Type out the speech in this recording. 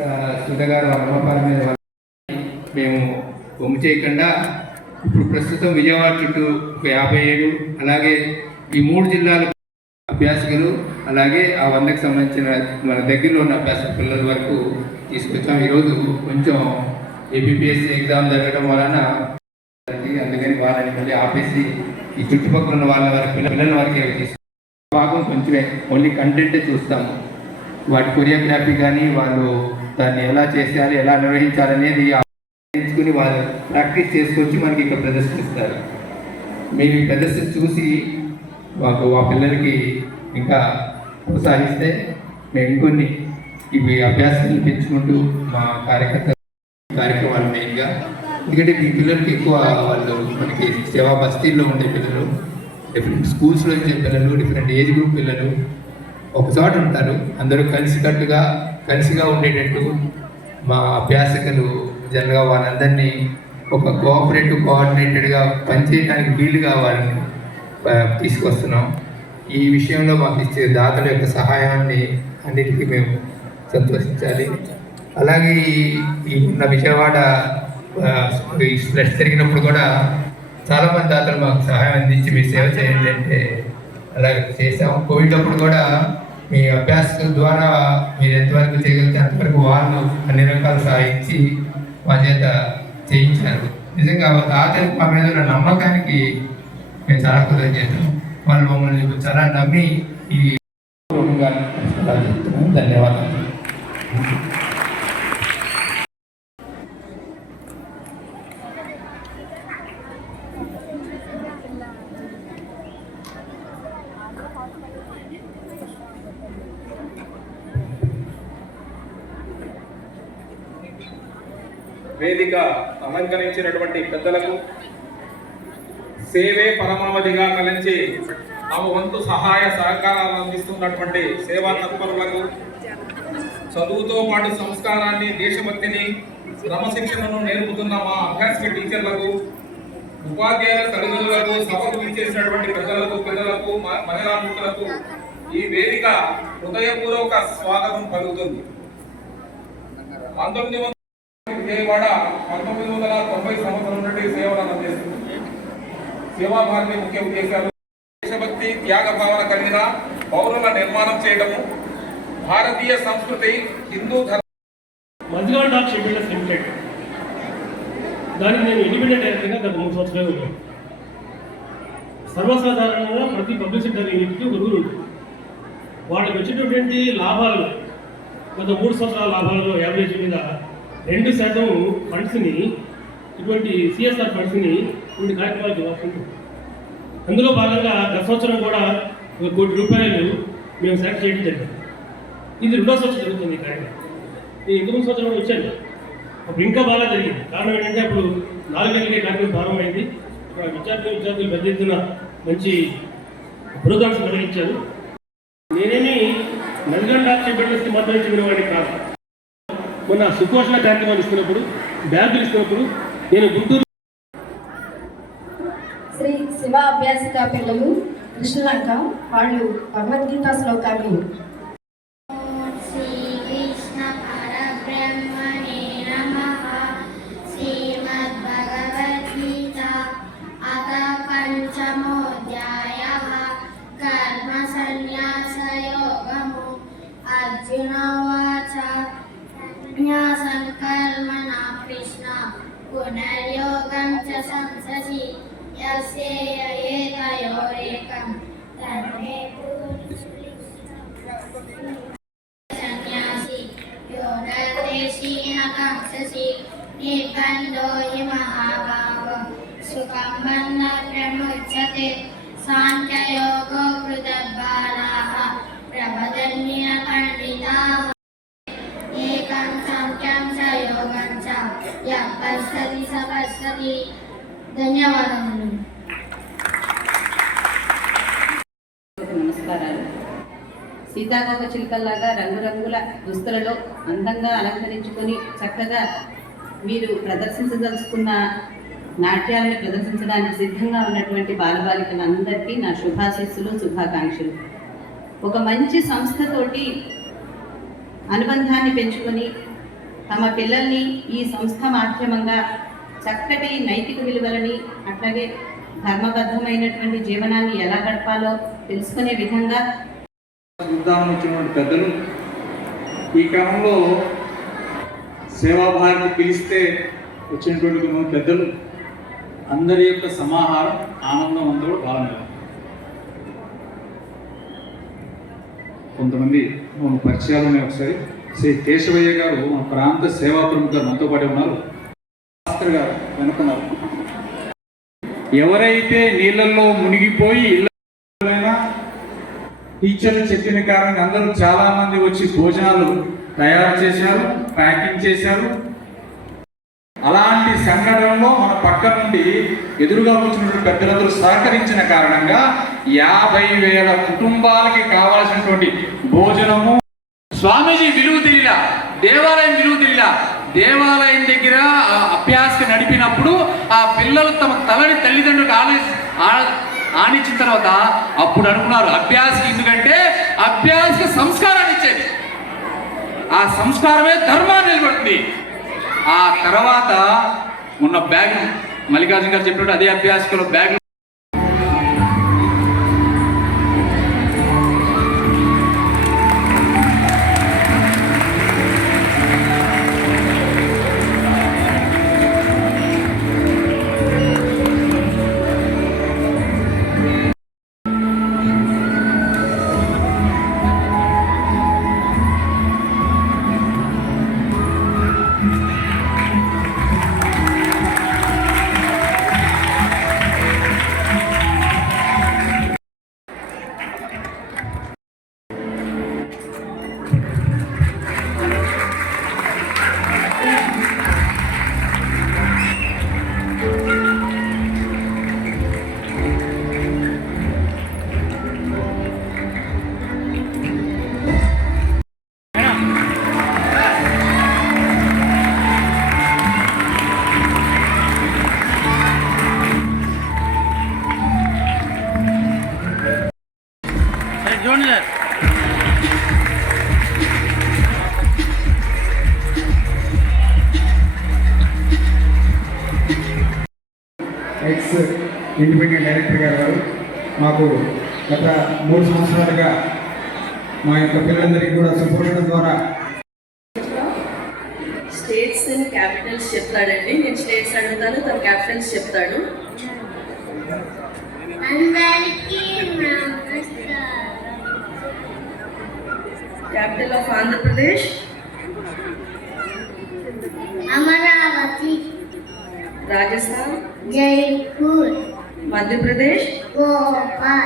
సుధగారు అమ్మపాల మీద మేము బొమ్మ చేయకుండా ఇప్పుడు ప్రస్తుతం విజయవాడ చుట్టూ 57 అలాగే ఈ 3 జిల్లాల అభ్యాసకులు అలాగే ఆ 100కి సంబంధించిన మన దగ్గరలో ఉన్న అభ్యాస పిల్లల వరకు తీసుకొచ్చాం. ఈరోజు కొంచెం ఏపీఎస్సీ ఎగ్జామ్ జరగడం వలన అందుకని వాళ్ళని మళ్ళీ ఆపేసి ఈ చుట్టుపక్కల ఉన్న వాళ్ళ వరకు పిల్లల వరకే తీసుకు భాగం కొంచెమే ఓన్లీ కంటెంటే చూస్తాము. వాటి కొరియోగ్రఫీ కానీ వాళ్ళు దాన్ని ఎలా చేయాలి ఎలా నిర్వహించాలనేది నేర్చుకుని వాళ్ళు ప్రాక్టీస్ చేసుకొచ్చి మనకి ఇక్కడ ప్రదర్శిస్తారు. మేము ఈ ప్రదర్శన చూసి మాకు ఆ పిల్లలకి ఇంకా ప్రోత్సహిస్తే మేము ఇంకొన్ని ఇవి అభ్యాసాలు పెంచుకుంటూ మా కార్యక్రమాలు మెయిన్గా ఎందుకంటే ఈ పిల్లలకి ఎక్కువ వాళ్ళు మనకి సేవా బస్తీల్లో ఉండే పిల్లలు, డిఫరెంట్ స్కూల్స్లో వచ్చే పిల్లలు, డిఫరెంట్ ఏజ్ గ్రూప్ పిల్లలు ఒక చోట ఉంటారు. అందరూ కలిసిగా ఉండేటట్టు మా అభ్యాసకులు జనరల్గా వాళ్ళందరినీ ఒక కోఆపరేటివ్గా పనిచేయడానికి వీలుగా వాళ్ళని తీసుకొస్తున్నాం. ఈ విషయంలో మాకు ఇచ్చే దాతల యొక్క సహాయాన్ని అన్నిటికీ మేము సంతోషించాలి. అలాగే ఈ విజయవాడ ఈ ఫ్లడ్ జరిగినప్పుడు కూడా చాలామంది దాతలు మాకు సహాయం అందించి మీరు సేవ చేయండి అంటే అలాగే చేసాం. కోవిడ్ అప్పుడు కూడా మీ అభ్యాసం ద్వారా మీరు ఎంతవరకు చేయగలిగితే అంతవరకు వాళ్ళు అన్ని రకాల సహాయించి మా చేత చేయించారు. నిజంగా దాతలు మా మీద ఉన్న నమ్మకానికి మేము చాలా కృతజ్ఞతలు. వాళ్ళు మమ్మల్ని చాలా నమ్మి ఈ ధన్యవాదాలు. వేదిక అలంకరించినటువంటి పెద్దలకు, సేవే పరమావధిగా కలించి తమ వంతు సహాయ సహకారాలు అందిస్తున్నటువంటి సేవా తత్పరులకు, చదువుతో పాటు సంస్కారాన్ని, దేశభక్తిని, క్రమశిక్షణను నేర్పుతున్న మా అభ్యాసక టీచర్లకు, ఉపాధ్యాయుల తల్లిదండ్రులకు, సభకు ఇచ్చేసినటువంటి ప్రజలకు, పిల్లలకు, మహిళా మిత్రులకు ఈ వేదిక హృదయపూర్వక స్వాగతం పలుకుతుంది. విజయవాడ 1990 సంవత్సరం నుండి సేవలను అందిస్తుంది. సేవా భారతి ముఖ్య ఉద్దేశాలు దేశభక్తి, త్యాగ భావన కలిగిన పౌరుల నిర్మాణం చేయడము, భారతీయ సంస్కృతి, హిందూ మధ్యలో డాక్ షెడ్యూల్స్ లిమిటెడ్ దానికి నేను ఇండిపెండెంట్ డైరెక్టర్గా గత 3 సంవత్సరాలు ఉన్నాను. సర్వసాధారణంగా ప్రతి పబ్లిక్ సెక్టర్ యూనిట్కి ఒక రూల్ ఉంటుంది. వాళ్ళకి వచ్చేటటువంటి లాభాలు గత 3 సంవత్సరాల లాభాలలో యావరేజ్ మీద 2% ఫండ్స్ని, ఇటువంటి సిఎస్ఆర్ ఫండ్స్ని కొన్ని కార్యక్రమాలకు ఇవ్వాల్సింది. అందులో భాగంగా గత సంవత్సరం కూడా 1 కోటి రూపాయలు మేము సెలెక్ట్ చేయడం జరిగింది. ఇది 2వ సంవత్సరం జరుగుతుంది ఈ కార్యక్రమం. నేను ఇంతకు సంవత్సరం కూడా వచ్చాను, అప్పుడు ఇంకా బాగా జరిగింది. కారణం ఏంటంటే అప్పుడు 4 గంటలకే కార్యక్రమం ప్రారంభమైంది. ఇక్కడ విద్యార్థులు పెద్ద ఎత్తున మంచి ప్రోగ్రామ్స్ నిర్వహించారు. నేనేమి నల్గొండ డాక్టర్ మాత్రమే చెప్పినవాడిని కాదు. మొన్న సుపోషణ కార్యక్రమాలు ఇస్తున్నప్పుడు, బ్యాగులు ఇస్తున్నప్పుడు నేను గుంటూరు శ్రీ శివ అభ్యాసిక పిల్లలు కృష్ణలంక వాళ్ళు భగవద్గీత శ్లోకాన్ని పునర్యోగం చ సంససి యస్యేయతయోరేకం తన్మే సన్యాసి యోగదేశీన కంససి నిర్బంధో హి మహాభావ సుఖం బంధ ప్రముచ్యతే సాంఖ్యయోగో కృతబాలాః ప్రవదన్య పండితాః ఏకం సాంఖ్యం చ యోగం చ యః పశ్యతి స పశ్యతి. ధన్యవాదములు. నమస్కారాలు. సీతాకోక చిలుకల్లాగా రంగురంగుల దుస్తులలో అందంగా అలంకరించుకొని చక్కగా మీరు ప్రదర్శించదలుచుకున్న నాట్యాలను ప్రదర్శించడానికి సిద్ధంగా ఉన్నటువంటి బాలబాలికలందరికీ నా శుభాశీస్సులు, శుభాకాంక్షలు. ఒక మంచి సంస్థతోటి అనుబంధాన్ని పెంచుకొని తమ పిల్లల్ని ఈ సంస్థ మాధ్యమంగా చక్కటి నైతిక విలువలని అట్లాగే ధర్మబద్ధమైనటువంటి జీవనాన్ని ఎలా గడపాలో తెలుసుకునే విధంగా ఉద్దామని వచ్చినటువంటి పెద్దలు ఈ క్రమంలో సేవాభారతి పిలిస్తే వచ్చినటువంటి కొంతమంది పెద్దలు అందరి యొక్క సమాహారం ఆనందం అంతా కూడా బాగా కొంతమంది మన పరిచయాలు ఉన్నాయి. ఒకసారి శ్రీ కేశవయ్య గారు మన ప్రాంత సేవా ప్రముఖులు మనతో పాటు ఉన్నారు. భాస్కర్ గారు వెనుకున్నారు. ఎవరైతే నీళ్ళల్లో మునిగిపోయి ఇళ్ళైనా టీచర్లు చెప్పిన కారణంగా అందరూ చాలా మంది వచ్చి భోజనాలు తయారు చేశారు, ప్యాకింగ్ చేశారు. అలాంటి సంఘటనలో మన పక్క నుండి ఎదురుగా వచ్చినటువంటి పెద్దలందరూ సహకరించిన కారణంగా 50,000 కుటుంబాలకి కావాల్సినటువంటి భోజనము. స్వామీజీ విలువ తెలియలా, దేవాలయం విలువ తెలియలా. దేవాలయం దగ్గర అభ్యాసకి నడిపినప్పుడు ఆ పిల్లలు తమ తలని తల్లిదండ్రులకు ఆనిచ్చిన తర్వాత అప్పుడు అనుకున్నారు అభ్యాసకి, ఎందుకంటే అభ్యాసకి సంస్కారాన్ని ఇచ్చేది. ఆ సంస్కారమే ధర్మాన్ని నిలబడుతుంది. ఆ తర్వాత ఉన్న బ్యాగ్ మల్లికార్జున గారు చెప్పినట్టు అదే అభ్యాసకులు బ్యాగ్ ఎక్స్ ఇండిపెండెంట్ డైరెక్టర్ గారు మాకు గత 3 సంవత్సరాలుగా మా యొక్క పిల్లలందరికీ కూడా సుపోషణ ద్వారా స్టేట్స్ అండ్ క్యాపిటల్స్ చెప్తాడండి. నేను స్టేట్స్ అడుగుతాను, తన క్యాపిటల్స్ చెప్తాడు. Capital of Andhra Pradesh Amaravati, Rajasthan Jaipur, Madhya Pradesh Bhopal.